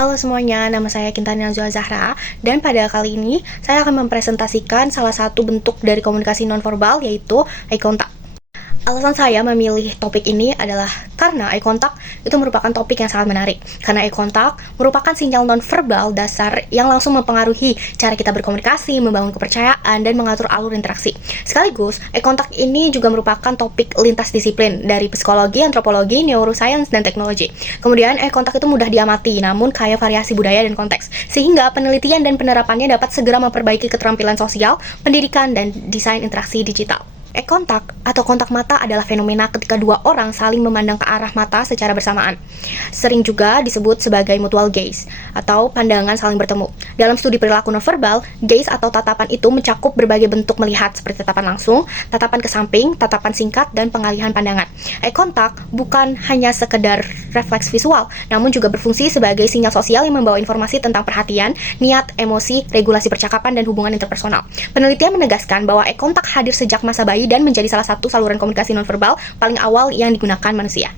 Halo semuanya, nama saya Kintani Nazwa Zahra, dan pada kali ini saya akan mempresentasikan salah satu bentuk dari komunikasi nonverbal, yaitu eye contact. Alasan saya memilih topik ini adalah karena eye contact itu merupakan topik yang sangat menarik. Karena eye contact merupakan sinyal nonverbal dasar yang langsung mempengaruhi cara kita berkomunikasi, membangun kepercayaan, dan mengatur alur interaksi. Sekaligus, eye contact ini juga merupakan topik lintas disiplin dari psikologi, antropologi, neuroscience, dan teknologi. Kemudian, eye contact itu mudah diamati, namun kaya variasi budaya dan konteks, sehingga penelitian dan penerapannya dapat segera memperbaiki keterampilan sosial, pendidikan, dan desain interaksi digital. Eye contact atau kontak mata adalah fenomena ketika dua orang saling memandang ke arah mata secara bersamaan. Sering juga disebut sebagai mutual gaze atau pandangan saling bertemu. Dalam studi perilaku nonverbal, gaze atau tatapan itu mencakup berbagai bentuk melihat seperti tatapan langsung, tatapan ke samping, tatapan singkat, dan pengalihan pandangan. Eye contact bukan hanya sekedar refleks visual, namun juga berfungsi sebagai sinyal sosial yang membawa informasi tentang perhatian, niat, emosi, regulasi percakapan, dan hubungan interpersonal. Penelitian menegaskan bahwa eye contact hadir sejak masa bayi dan menjadi salah satu saluran komunikasi nonverbal paling awal yang digunakan manusia.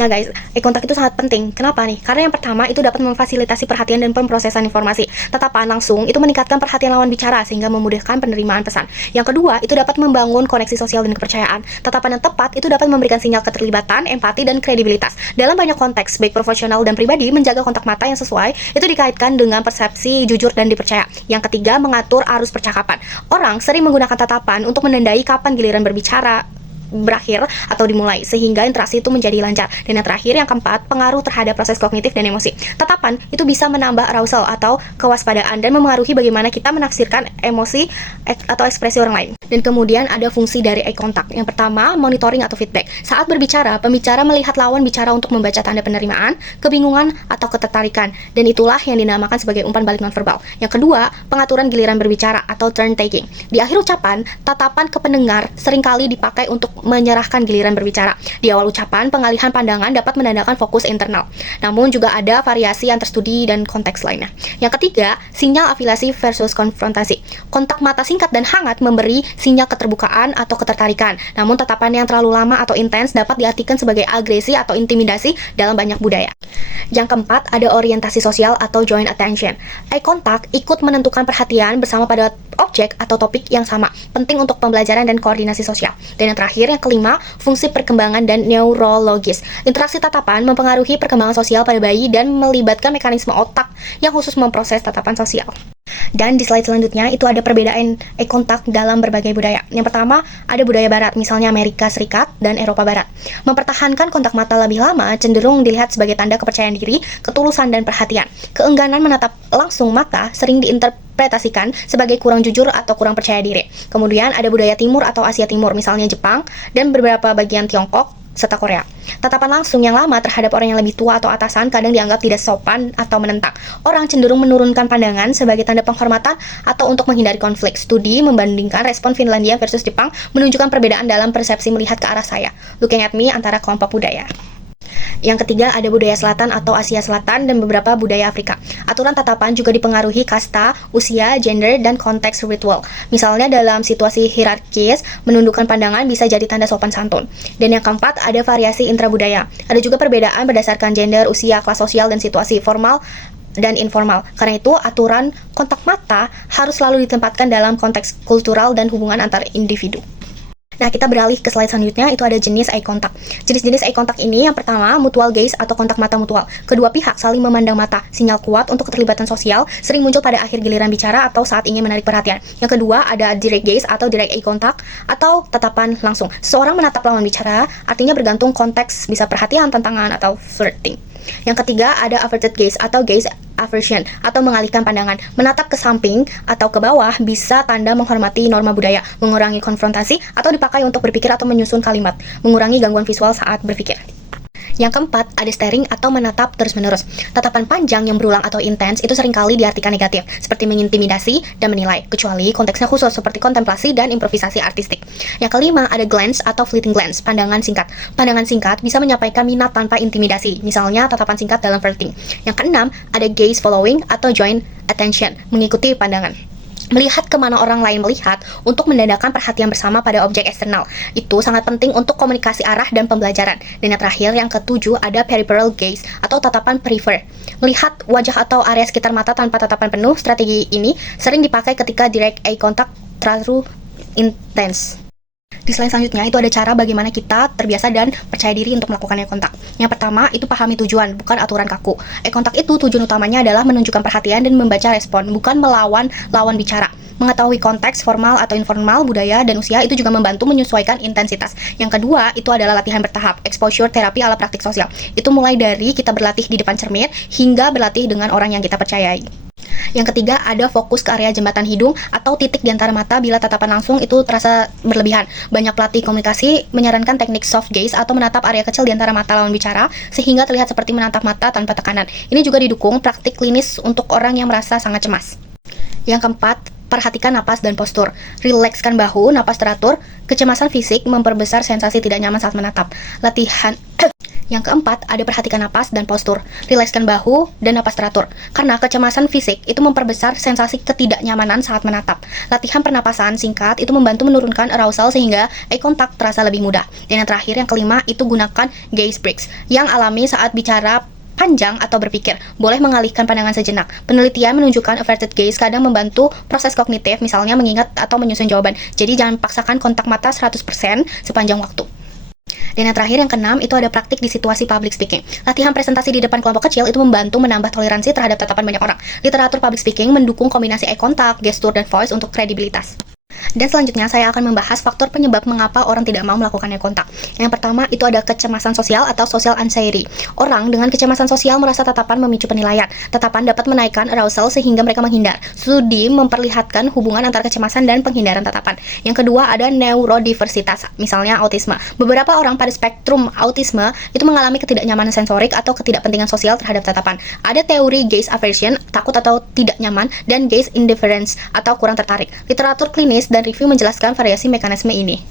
Nah guys, eye contact itu sangat penting. Kenapa nih? Karena yang pertama itu dapat memfasilitasi perhatian dan pemrosesan informasi. Tatapan langsung itu meningkatkan perhatian lawan bicara sehingga memudahkan penerimaan pesan. Yang kedua, itu dapat membangun koneksi sosial dan kepercayaan. Tatapan yang tepat itu dapat memberikan sinyal keterlibatan, empati, dan kredibilitas. Dalam banyak konteks, baik profesional dan pribadi, menjaga kontak mata yang sesuai itu dikaitkan dengan persepsi jujur dan dipercaya. Yang ketiga, mengatur arus percakapan. Orang sering menggunakan tatapan untuk menandai kapan giliran berbicara berakhir atau dimulai, sehingga interaksi itu menjadi lancar. Dan yang terakhir, yang keempat, pengaruh terhadap proses kognitif dan emosi. Tatapan itu bisa menambah arousal atau kewaspadaan dan memengaruhi bagaimana kita menafsirkan emosi atau ekspresi orang lain. Dan kemudian ada fungsi dari eye contact. Yang pertama, monitoring atau feedback. Saat berbicara, pembicara melihat lawan bicara untuk membaca tanda penerimaan, kebingungan, atau ketertarikan. Dan itulah yang dinamakan sebagai umpan balik nonverbal. Yang kedua, pengaturan giliran berbicara atau turn taking. Di akhir ucapan, tatapan ke pendengar seringkali dipakai untuk menyerahkan giliran berbicara. Di awal ucapan, pengalihan pandangan dapat menandakan fokus internal. Namun juga ada variasi antar studi dan konteks lainnya. Yang ketiga, sinyal afiliasi versus konfrontasi. Kontak mata singkat dan hangat memberi sinyal keterbukaan atau ketertarikan. Namun tatapan yang terlalu lama atau intens dapat diartikan sebagai agresi atau intimidasi dalam banyak budaya. Yang keempat, ada orientasi sosial atau joint attention. Eye contact ikut menentukan perhatian bersama pada objek atau topik yang sama, penting untuk pembelajaran dan koordinasi sosial. Dan yang terakhir, yang kelima, fungsi perkembangan dan neurologis. Interaksi tatapan mempengaruhi perkembangan sosial pada bayi dan melibatkan mekanisme otak yang khusus memproses tatapan sosial. Dan di slide selanjutnya itu ada perbedaan eye contact dalam berbagai budaya. Yang pertama, ada budaya barat, misalnya Amerika Serikat dan Eropa Barat. Mempertahankan kontak mata lebih lama cenderung dilihat sebagai tanda kepercayaan diri, ketulusan, dan perhatian. Keengganan menatap langsung mata sering diinterpretasikan sebagai kurang jujur atau kurang percaya diri. Kemudian ada budaya timur atau Asia Timur, misalnya Jepang dan beberapa bagian Tiongkok serta Korea. Tatapan langsung yang lama terhadap orang yang lebih tua atau atasan kadang dianggap tidak sopan atau menentang. Orang cenderung menurunkan pandangan sebagai tanda penghormatan atau untuk menghindari konflik. Studi membandingkan respon Finlandia versus Jepang menunjukkan perbedaan dalam persepsi melihat ke arah saya, looking at me, antara kelompok budaya. Yang ketiga, ada budaya selatan atau Asia Selatan dan beberapa budaya Afrika. Aturan tatapan juga dipengaruhi kasta, usia, gender, dan konteks ritual. Misalnya dalam situasi hierarkis, menundukkan pandangan bisa jadi tanda sopan santun. Dan yang keempat, ada variasi intrabudaya. Ada juga perbedaan berdasarkan gender, usia, kelas sosial, dan situasi formal dan informal. Karena itu, aturan kontak mata harus selalu ditempatkan dalam konteks kultural dan hubungan antar individu. Nah, kita beralih ke slide selanjutnya, itu ada jenis eye contact. Jenis-jenis eye contact ini, yang pertama, mutual gaze atau kontak mata mutual. Kedua pihak saling memandang mata, sinyal kuat untuk keterlibatan sosial, sering muncul pada akhir giliran bicara atau saat ingin menarik perhatian. Yang kedua, ada direct gaze atau direct eye contact atau tatapan langsung. Seseorang menatap lawan bicara, artinya bergantung konteks, bisa perhatian, tantangan, atau flirting. Yang ketiga, ada averted gaze atau gaze aversion atau mengalihkan pandangan. Menatap ke samping atau ke bawah bisa tanda menghormati norma budaya, mengurangi konfrontasi, atau dipakai untuk berpikir atau menyusun kalimat, mengurangi gangguan visual saat berpikir. Yang keempat, ada staring atau menatap terus-menerus. Tatapan panjang yang berulang atau intens itu seringkali diartikan negatif, seperti mengintimidasi dan menilai, kecuali konteksnya khusus seperti kontemplasi dan improvisasi artistik. Yang kelima, ada glance atau fleeting glance, pandangan singkat. Pandangan singkat bisa menyampaikan minat tanpa intimidasi, misalnya tatapan singkat dalam flirting. Yang keenam, ada gaze following atau joint attention, mengikuti pandangan. melihat kemana orang lain melihat untuk mendandakan perhatian bersama pada objek eksternal. Itu sangat penting untuk komunikasi arah dan pembelajaran. Dan yang terakhir, yang ketujuh, ada peripheral gaze atau tatapan perifer. Melihat wajah atau area sekitar mata tanpa tatapan penuh. Strategi ini sering dipakai ketika direct eye contact terlalu intens. Di slide selanjutnya itu ada cara bagaimana kita terbiasa dan percaya diri untuk melakukan eye contact. Yang pertama itu pahami tujuan, bukan aturan kaku. Eye contact itu tujuan utamanya adalah menunjukkan perhatian dan membaca respon, bukan melawan lawan bicara. Mengetahui konteks formal atau informal, budaya, dan usia itu juga membantu menyesuaikan intensitas. Yang kedua itu adalah latihan bertahap, exposure terapi ala praktik sosial. Itu mulai dari kita berlatih di depan cermin hingga berlatih dengan orang yang kita percayai. Yang ketiga, ada fokus ke area jembatan hidung atau titik di antara mata bila tatapan langsung itu terasa berlebihan. Banyak pelatih komunikasi menyarankan teknik soft gaze atau menatap area kecil di antara mata lawan bicara sehingga terlihat seperti menatap mata tanpa tekanan. Ini juga didukung praktik klinis untuk orang yang merasa sangat cemas. Yang keempat, perhatikan napas dan postur. Rilekskan bahu, napas teratur. Kecemasan fisik memperbesar sensasi tidak nyaman saat menatap. Latihan Yang keempat, ada perhatikan napas dan postur. Rilekskan bahu dan napas teratur. Karena kecemasan fisik itu memperbesar sensasi ketidaknyamanan saat menatap. Latihan pernapasan singkat itu membantu menurunkan arousal sehingga eye contact terasa lebih mudah. Dan yang terakhir, yang kelima, itu gunakan gaze breaks yang alami saat bicara panjang atau berpikir, boleh mengalihkan pandangan sejenak. Penelitian menunjukkan averted gaze kadang membantu proses kognitif, misalnya mengingat atau menyusun jawaban. Jadi jangan paksakan kontak mata 100% sepanjang waktu. Dan yang terakhir, yang keenam, itu ada praktik di situasi public speaking. Latihan presentasi di depan kelompok kecil itu membantu menambah toleransi terhadap tatapan banyak orang. Literatur public speaking mendukung kombinasi eye contact, gestur, dan voice untuk kredibilitas. Dan selanjutnya saya akan membahas faktor penyebab mengapa orang tidak mau melakukan eye contact. Yang pertama itu ada kecemasan sosial atau social anxiety. Orang dengan kecemasan sosial merasa tatapan memicu penilaian. Tatapan dapat menaikkan arousal sehingga mereka menghindar. Studi memperlihatkan hubungan antara kecemasan dan penghindaran tatapan. Yang kedua ada neurodiversitas, misalnya autisme. Beberapa orang pada spektrum autisme itu mengalami ketidaknyamanan sensorik atau ketidakpentingan sosial terhadap tatapan. Ada teori gaze aversion, takut atau tidak nyaman, dan gaze indifference atau kurang tertarik. Literatur klinis dan review menjelaskan variasi mekanisme ini.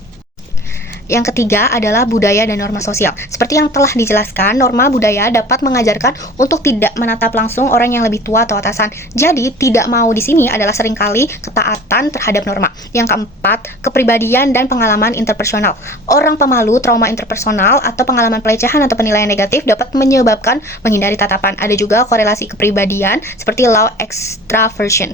Yang ketiga adalah budaya dan norma sosial. Seperti yang telah dijelaskan, norma budaya dapat mengajarkan untuk tidak menatap langsung orang yang lebih tua atau atasan. Jadi, tidak mau di sini adalah seringkali ketaatan terhadap norma. Yang keempat, kepribadian dan pengalaman interpersonal. Orang pemalu, trauma interpersonal, atau pengalaman pelecehan atau penilaian negatif dapat menyebabkan menghindari tatapan. Ada juga korelasi kepribadian seperti law extraversion.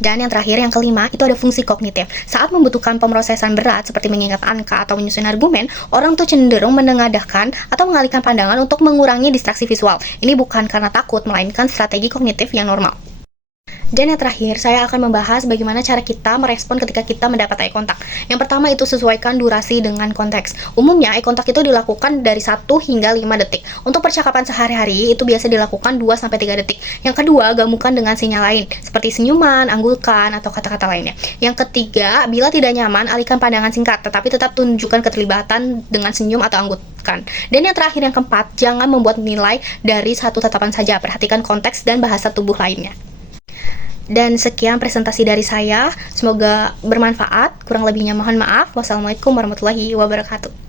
Dan yang terakhir, yang kelima, itu ada fungsi kognitif. Saat membutuhkan pemrosesan berat seperti mengingat angka atau menyusun argumen, orang tuh cenderung menengadahkan atau mengalihkan pandangan untuk mengurangi distraksi visual. Ini bukan karena takut, melainkan strategi kognitif yang normal. Dan yang terakhir, saya akan membahas bagaimana cara kita merespon ketika kita mendapat eye contact. Yang pertama itu sesuaikan durasi dengan konteks. Umumnya eye contact itu dilakukan dari 1 hingga 5 detik. Untuk percakapan sehari-hari itu biasa dilakukan 2-3 detik. Yang kedua, gabungkan dengan sinyal lain seperti senyuman, anggulkan, atau kata-kata lainnya. Yang ketiga, bila tidak nyaman, alihkan pandangan singkat, tetapi tetap tunjukkan keterlibatan dengan senyum atau anggulkan. Dan yang terakhir, yang keempat, jangan membuat nilai dari satu tatapan saja. Perhatikan konteks dan bahasa tubuh lainnya. Dan sekian presentasi dari saya, semoga bermanfaat. Kurang lebihnya mohon maaf. Wassalamualaikum warahmatullahi wabarakatuh.